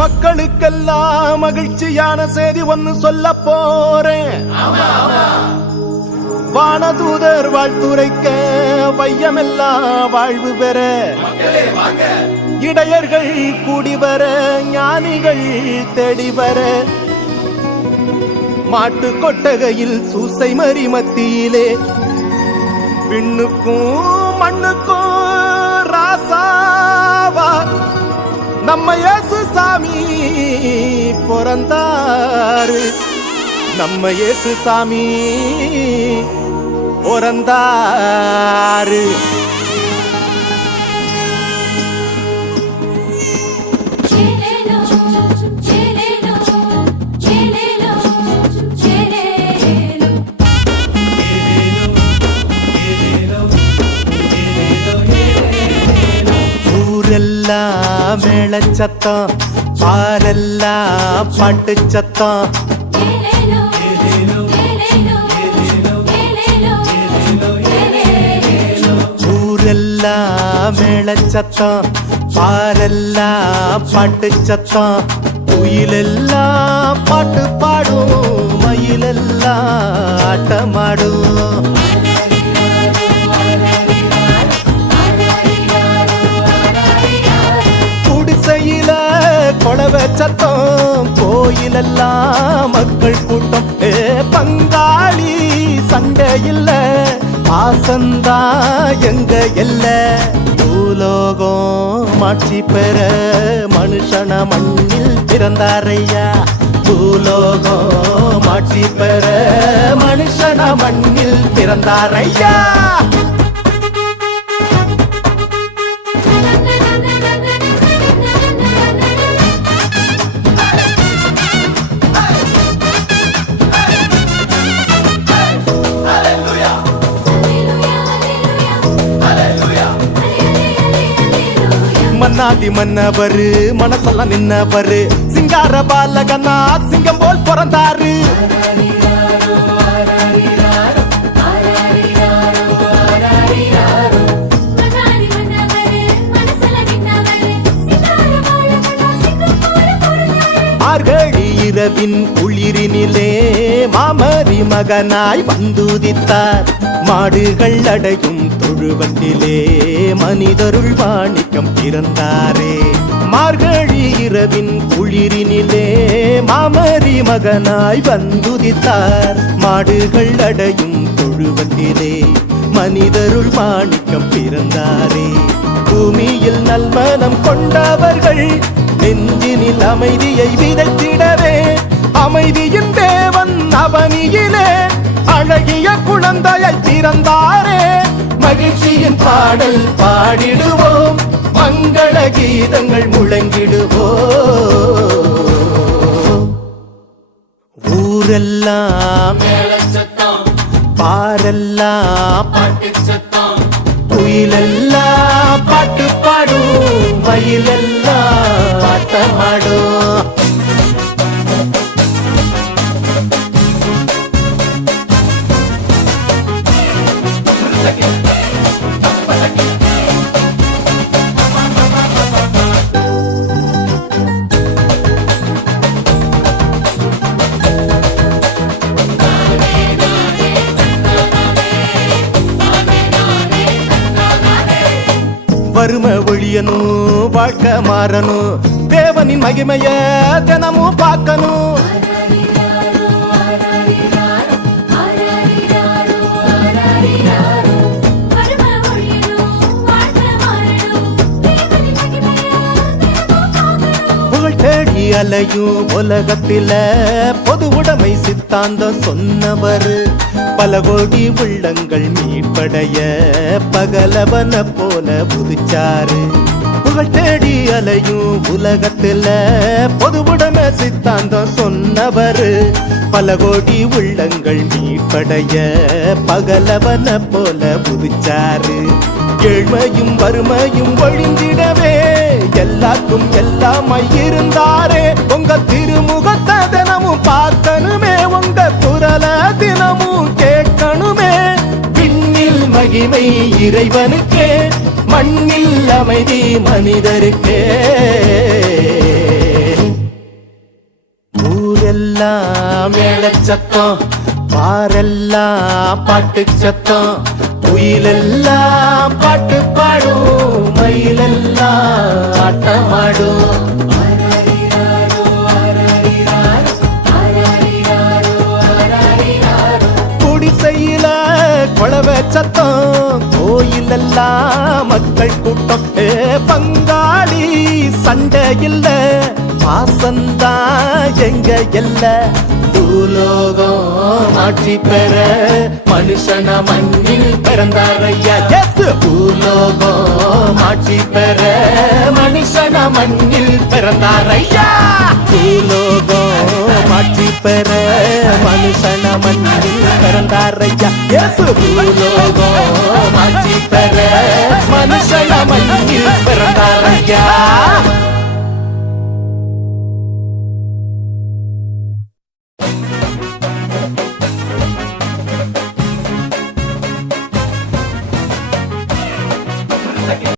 மக்களுக்கெல்லாம் மகிழ்ச்சியான செய்தி ஒன்னு சொல்ல போறேன். வானதூதர் வாழ்த்துரைக்க வையமெல்லாம் வாழ்வு பெற, இடையர்கள் கூடி வர, ஞானிகள் தேடி வர, மாட்டு கொட்டகையில் சூசை மறி மத்தியிலே விண்ணுக்கும் மண்ணுக்கும் ராசாவா நம்ம இயேசு சாமி பிறந்தாரு. நம்ம இயேசு சாமி பிறந்தாரு. ஊரெல்லாம் மேளச்சத்தம், பாரெல்லாம் பாட்டு சத்தம். ஊரெல்லாம் மேளச்சத்தம், பாரெல்லாம் பாட்டு சத்தம். குயிலெல்லாம் பாட்டு பாடும், மயிலெல்லாம் ஆட்டமாடும். கொளவ சத்தம், கோயிலெல்லாம் மக்கள் கூட்டம். பங்காளி சண்டை இல்ல, பாசந்தா எங்க எல்ல. பூலோகம் மாட்சி பெற மனுஷன மண்ணில் பிறந்தாரையா. பூலோகம் மாட்சி பெற மனுஷன மண்ணில் பிறந்தாரையா. மன்னாதி மன்னவரு மனசெல்லாம் நின்னவரு, சிங்கார பாலகனா சிங்கம் போல் பிறந்தாரு. மார்கழி இரவின் குளிரினிலே மாமரி மகனாய் வந்துதித்தார். மாடுகள் அடையும் தொழுவத்திலே மனிதருள் மாணிக்கம் பிறந்தாரே. மார்கழி இரவின் குளிரினிலே மாமரி மகனாய் வந்துதித்தார். மாடுகள் அடையும் தொழுவத்திலே மனிதருள் மாணிக்கம் பிறந்தாரே. பூமியில் நல்மனம் கொண்டவர்கள் நெஞ்சினில் அமைதியை விதைத்திடவே, அமைதியின் தேவன் அவனியிலே அழகிய குழந்தையை பிறந்தாரே. மகிழ்ச்சியின் பாடல் பாடிடுவோம், மங்கள கீதங்கள் முழங்கிடுவோம். ஊரெல்லாம் பாரெல்லாம் பாட்டு சத்தம், குயிலெல்லாம் பாட்டு பாடும், மயிலெல்லாம் ஆட்டமாடும். வறுமை ஒழியனும், வாழ்க்கை மாறணும், தேவனின் மகிமைய தினமும் பார்க்கணும். புகழ் தேடி அலையும் உலகத்தில பொது உடைமை சித்தாந்தம் சொன்னவர். பல கோடி உள்ளங்கள் மீட்படைய பகலவன போல புதுச்சாரு. புகழ் தேடி அலையும் உலகத்துல பொதுவுடைமை சித்தாந்தம் சொன்னவர். பல கோடி உள்ளங்கள் மீட்படைய பகலவன போல புதுச்சாரு. ஏழ்மையும் வறுமையும் ஒழிந்திடவே எல்லாருக்கும் எல்லாமாய் இருந்தாரே. உங்க திருமுகத்தை தினமும் பார்க்கணுமே, உங்க குரல தினமும் கேட்கணுமே. விண்ணில் மகிமை இறைவனுக்கே, மண்ணில் அமைதி மனிதருக்கே. ஊரெல்லாம் மேளச்சத்தம், பாரெல்லாம் பாட்டு சத்தம், குயிலெல்லாம் பாட்டு பாடும், மயிலெல்லாம் ஆட்டமாடும். குடிசையில குழவ சத்தம், கோயிலெல்லாம் மக்கள் கூட்டம். பங்காளி சண்டை இல்ல, பாசந்தா எங்க எல்ல. பூலோகம் ஆட்சி பெற மனுஷன மண்ணில் பிறந்தாரையா. பூலோகம் ஆட்சி பெற மனுஷன மண்ணில் பிறந்தாரையா. பூலோகம் ஆட்சி பெற மனுஷன மண்ணில் பிறந்தாரையா. பூலோகம் ஆட்சி பெற மனுஷன மண்ணில் பிறந்தாரையா.